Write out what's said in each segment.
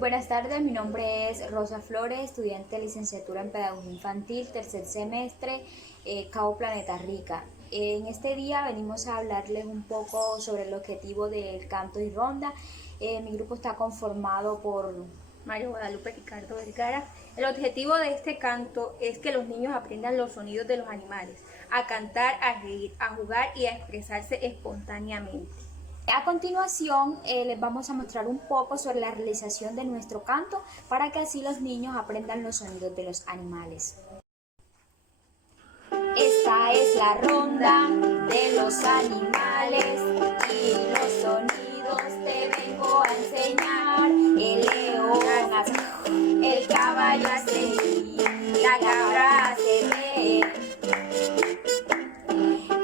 Buenas tardes, mi nombre es Rosa Flores, estudiante de licenciatura en Pedagogía Infantil, tercer semestre, Cabo Planeta Rica. En este día venimos a hablarles un poco sobre el objetivo del canto y ronda. Mi grupo está conformado por Mario Guadalupe Ricardo Vergara. El objetivo de este canto es que los niños aprendan los sonidos de los animales, a cantar, a reír, a jugar y a expresarse espontáneamente. A continuación, les vamos a mostrar un poco sobre la realización de nuestro canto para que así los niños aprendan los sonidos de los animales. Esta es la ronda de los animales y los sonidos te vengo a enseñar. El león hace, el caballo hace, la cabra hace ve.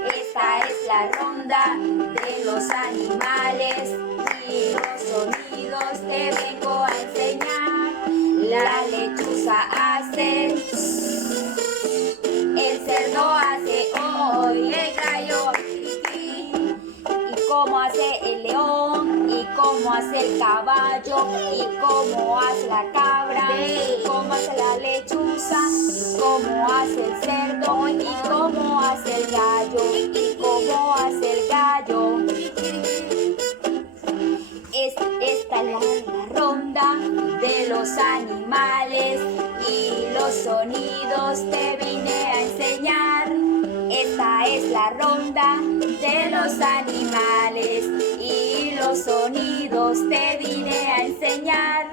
Esta es la ronda de los animales y los sonidos te vengo a enseñar. La lechuza hace, el cerdo hace hoy, el gallo y cómo hace el león, y cómo hace el caballo, y cómo hace la cabra, y cómo hace la lechuza, y cómo hace el cerdo, y cómo hace el gallo, y cómo hace el gallo. Esta es la ronda de los animales y los sonidos te vine a enseñar. Esta es la ronda de los animales y los sonidos te vine a enseñar.